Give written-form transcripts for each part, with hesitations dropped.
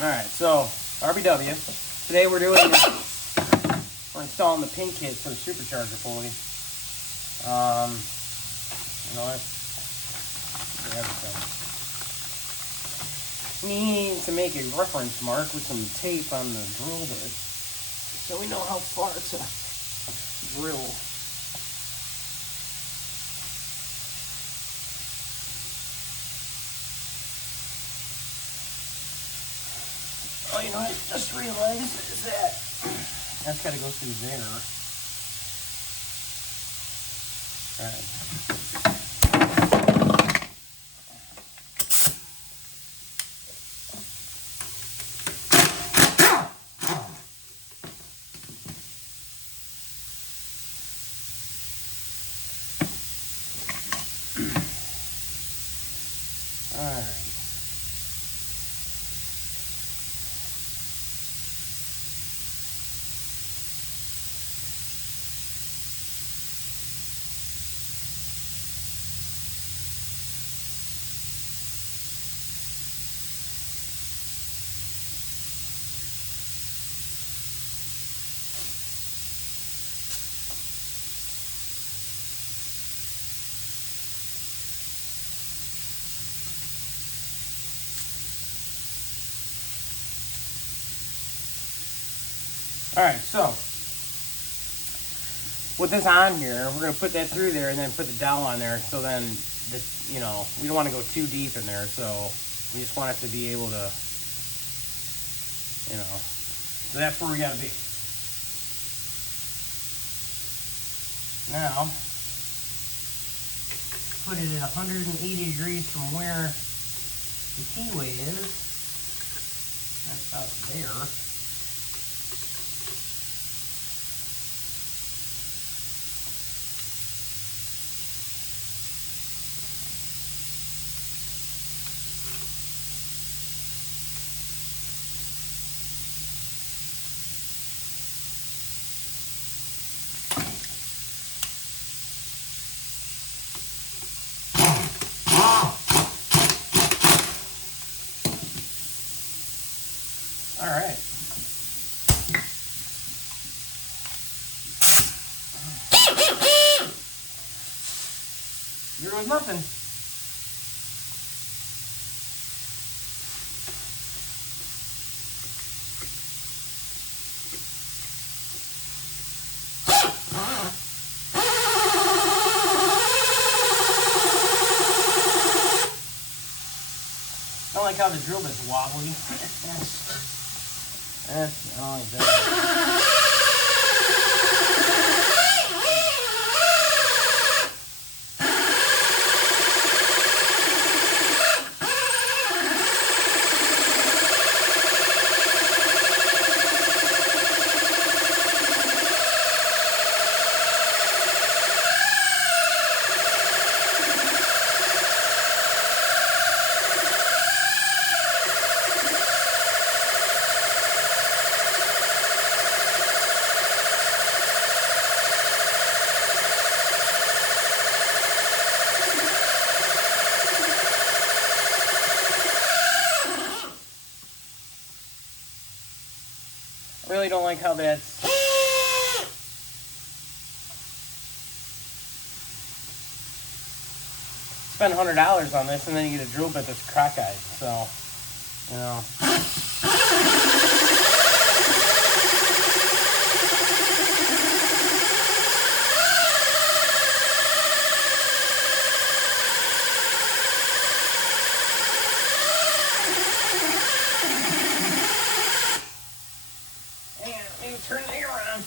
Alright, so RBW. Today we're installing the pin kit for the supercharger pulley. You know what? We need to make a reference mark with some tape on the drill bit so we know how far to drill. Oh, you know what I just realized is that that's got to go through there. Alright. Alright. Alright, so with this on here, we're going to put that through there and then put the dowel on there. So then, we don't want to go too deep in there. So we just want it to be able to, so that's where we got to be. Now, put it at 180 degrees from where the keyway is. That's about there. All right. There was nothing. I don't like how the drill bit's wobbly. That's all like that. I really don't like how that's spend $100 on this and then you get a drill bit that's cockeyed, so turn the air on.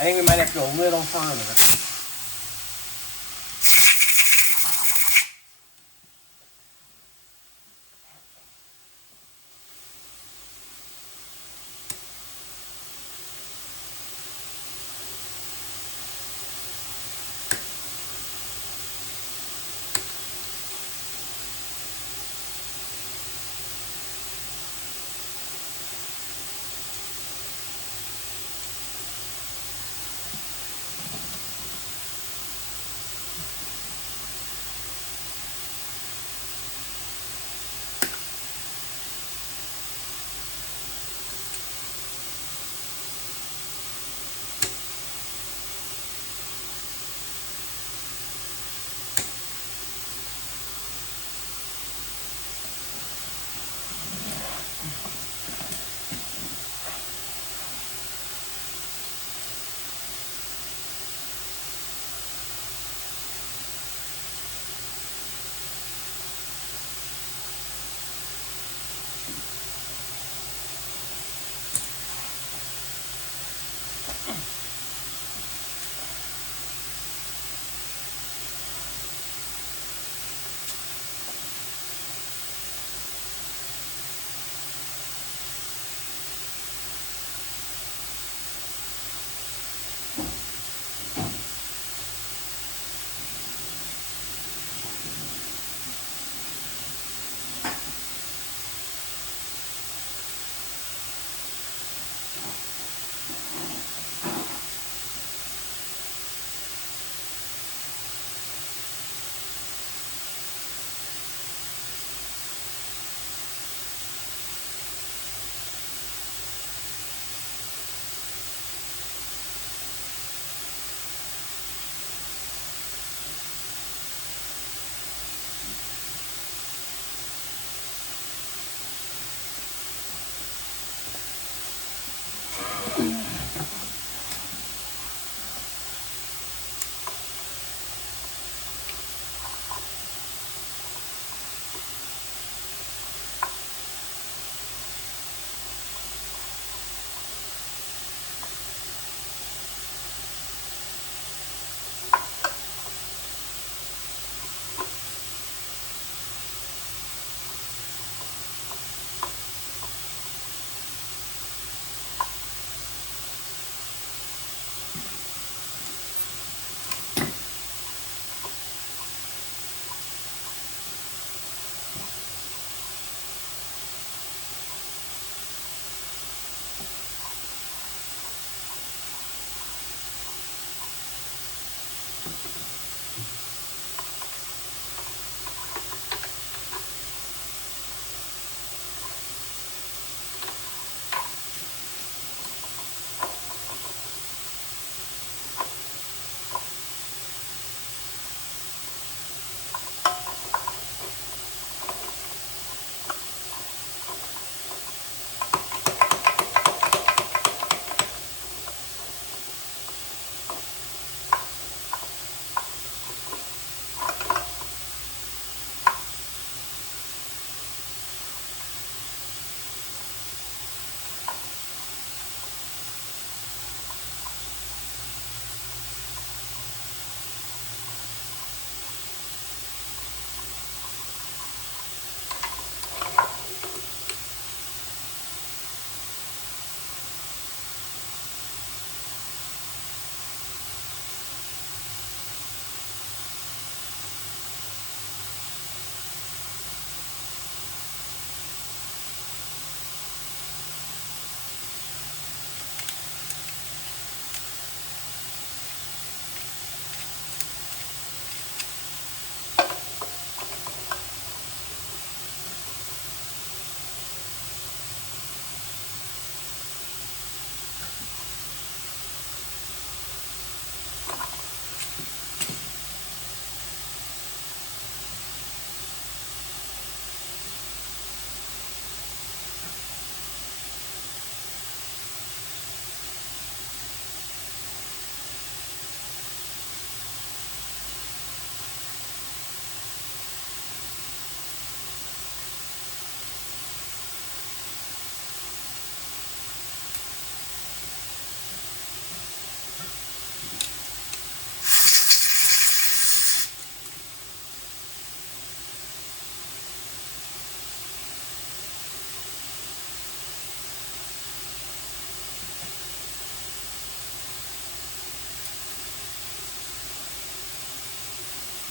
I think we might have to go a little further.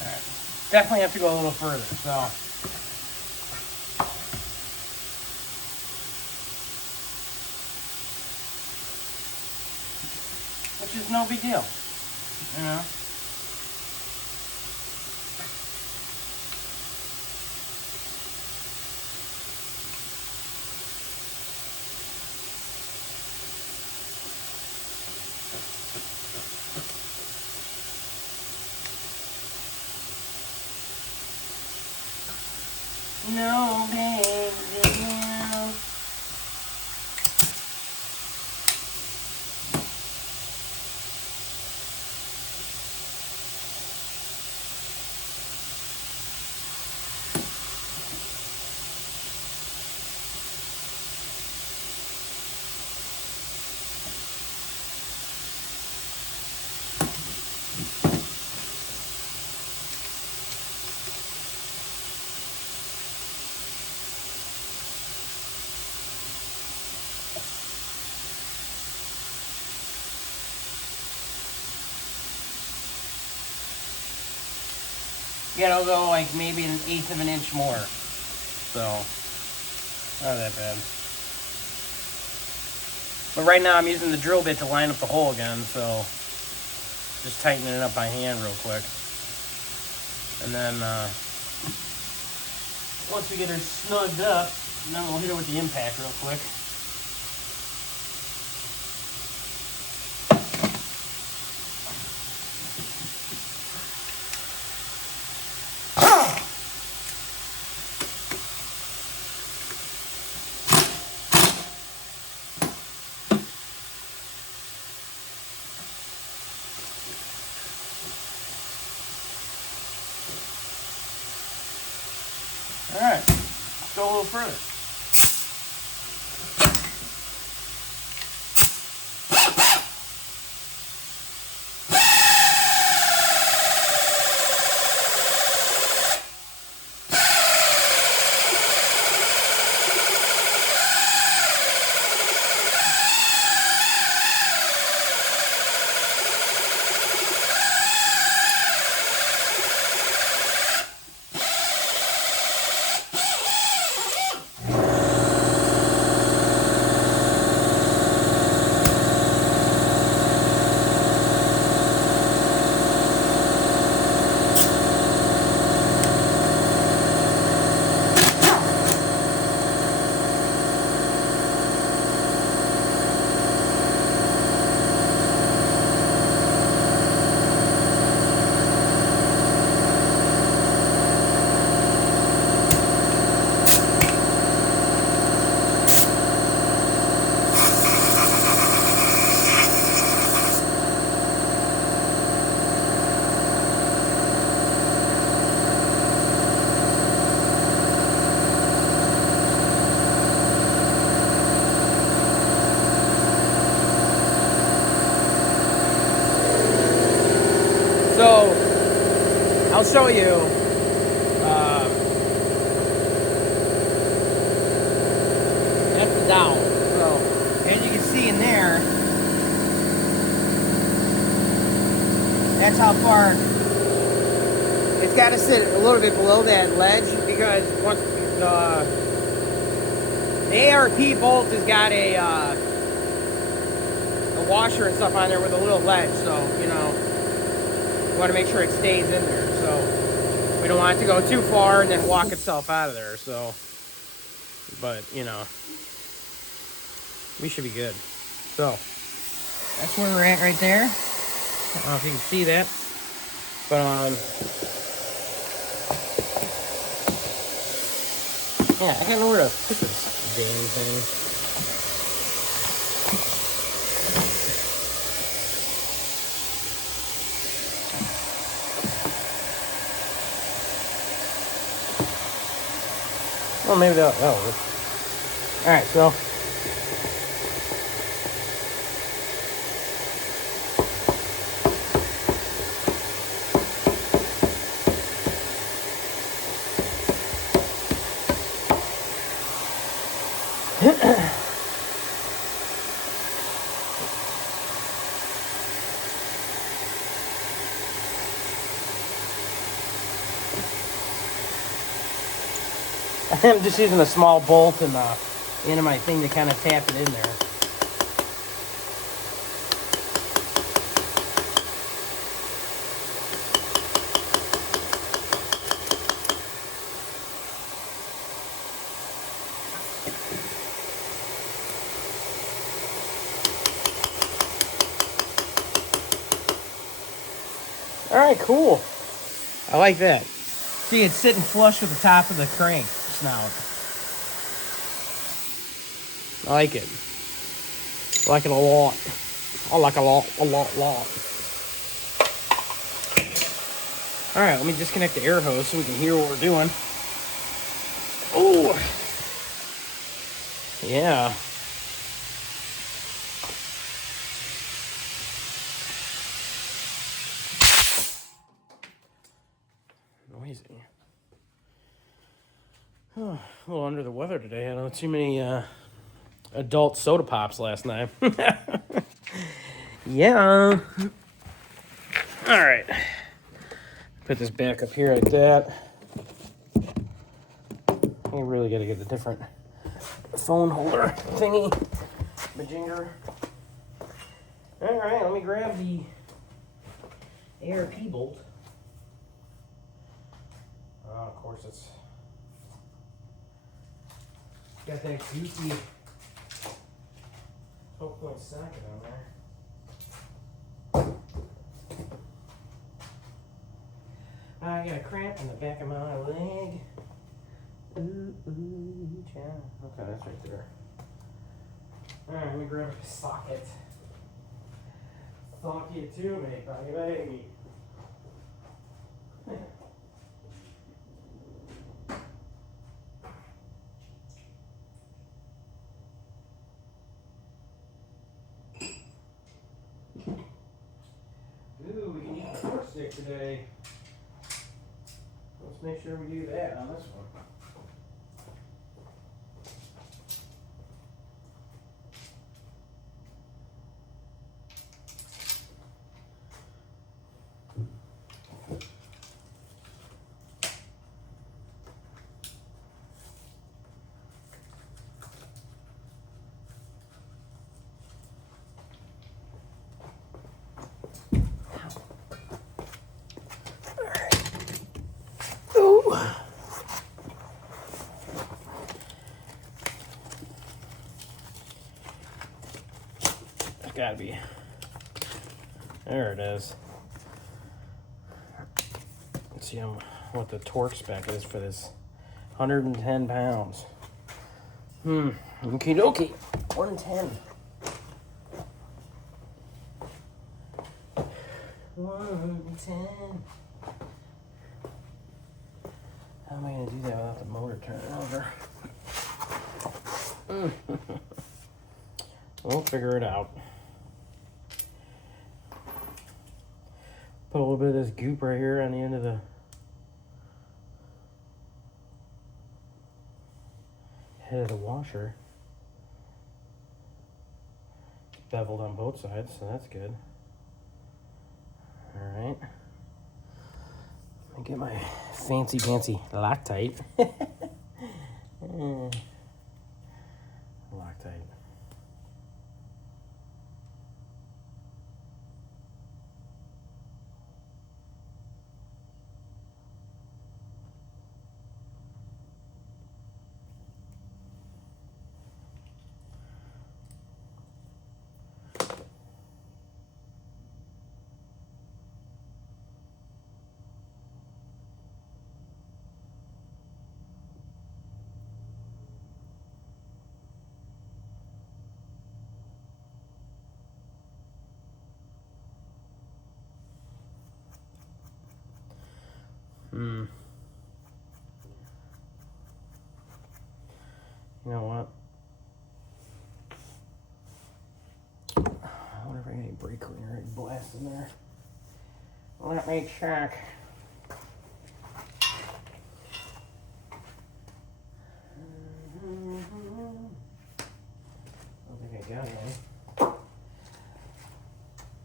Alright. Definitely have to go a little further, so. Which is no big deal, you know. No big deal. Yeah, it'll go like maybe 1/8 of an inch more. So, not that bad. But right now I'm using the drill bit to line up the hole again, so just tightening it up by hand real quick. And then once we get her snugged up, then we'll hit her with the impact real quick. Alright, let's go a little further. So, I'll show you. That's the dowel. So, as you can see in there, that's how far. It's got to sit a little bit below that ledge because once the ARP bolt has got a washer and stuff on there with a little ledge, so you know. Want to make sure it stays in there, so we don't want it to go too far and then walk itself out of there. So, but you know, we should be good. So that's where we're at right there. I don't know if you can see that, but yeah, I got nowhere to put this damn thing. Well, maybe that'll work. Alright, so. I'm just using a small bolt and the end of my thing to kind of tap it in there. All right, cool. I like that. See, it's sitting flush with the top of the crank snout. I like it. I like it a lot. I like it a lot. All right, let me disconnect the air hose so we can hear what we're doing. Oh, yeah. Noisy. Oh, a little under the weather today. I don't know too many adult soda pops last night. Yeah. All right. Put this back up here like that. We really got to get a different phone holder thingy. Bajinger. All right, let me grab the ARP bolt. Oh, of course, it's got that goofy 12-point socket on there. I got a cramp in the back of my leg. Ooh, yeah. Okay, that's right there. Alright, let me grab a socket. Talk you to me, buddy baby. Ooh, we can use the torch stick today. Let's make sure we do that on this one. Gotta be. There it is. Let's see what the torque spec is for this. 110 pounds. Okie dokie. 110. 110. How am I gonna do that without the motor turning over? We'll figure it out. Put a little bit of this goop right here on the end of the head of the washer. It's beveled on both sides, so that's good. Alright. Let me get my fancy Loctite. Loctite. You know what? I wonder if I got any brake cleaner I can blast in there. Let me check. I don't think I got any.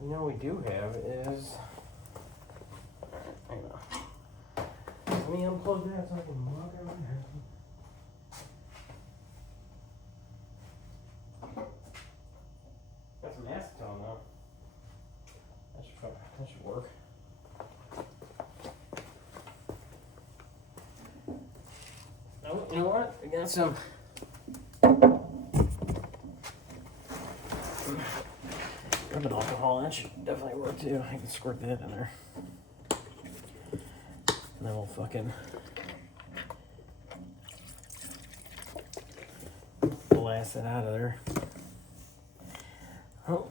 You know what we do have is... Hang on. Let me unplug that so I can mug everything. You know what? I got some. Rubbing alcohol. That should definitely work too. I can squirt that in there. And then we'll fucking blast it out of there. Oh.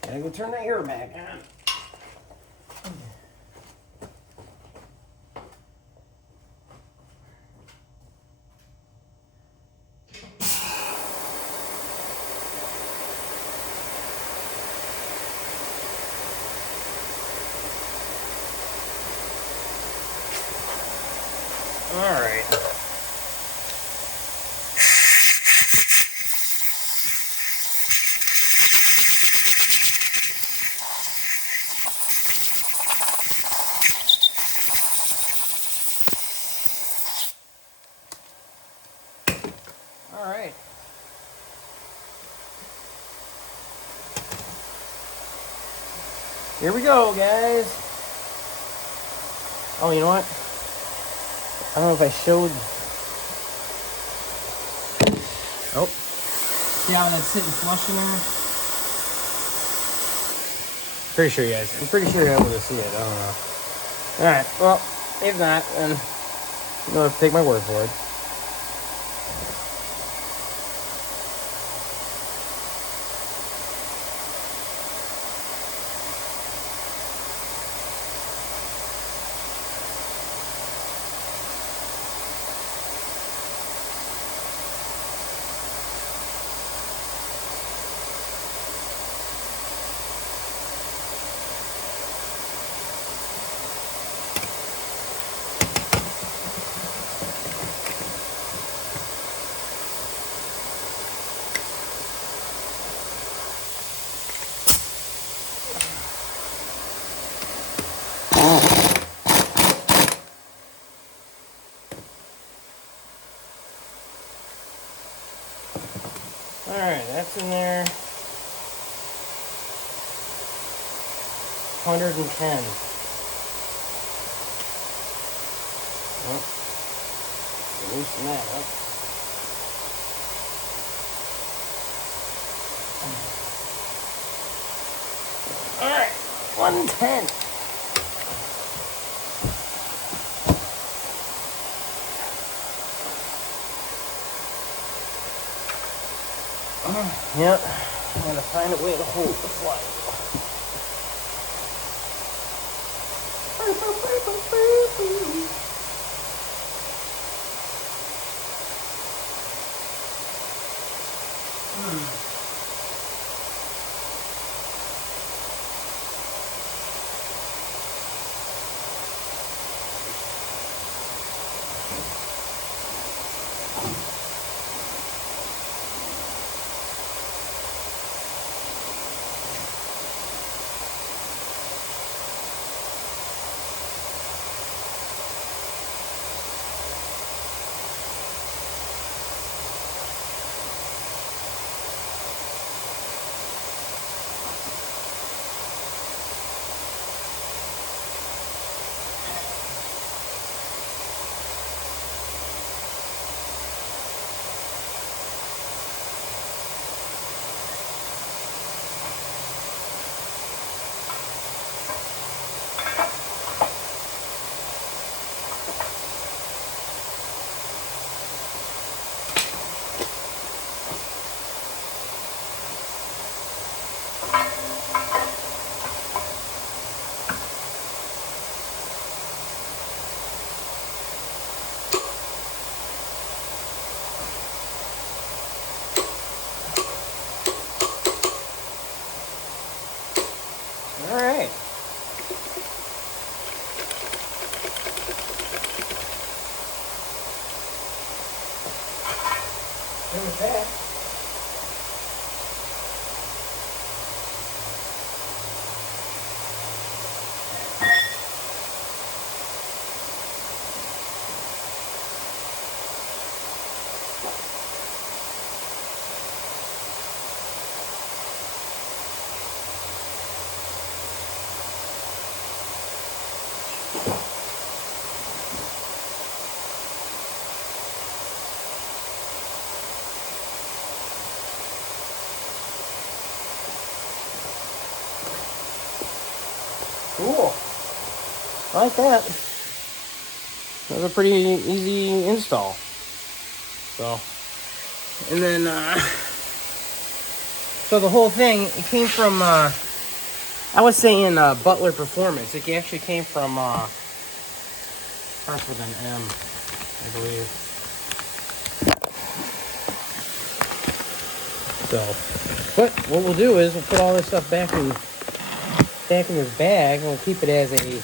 Gotta go turn the air back on. All right. All right. Here we go, guys. Oh, you know what? I don't know if I showed. Oh. See how that's sitting flush in there? Pretty sure, guys. I'm pretty sure you're able to see it. I don't know. Alright, well, if not, then you don't have to take my word for it. Alright, that's in there. 110. Oh, loosen that up. Alright, 110. Yep, I'm gonna find a way to hold the fly. Alright. There's that. Like that. That was a pretty easy install. So, and then, so the whole thing, it came from, I was saying Butler Performance. It actually came from, starts with an M, I believe. So, but what we'll do is we'll put all this stuff back in this bag, and we'll keep it as a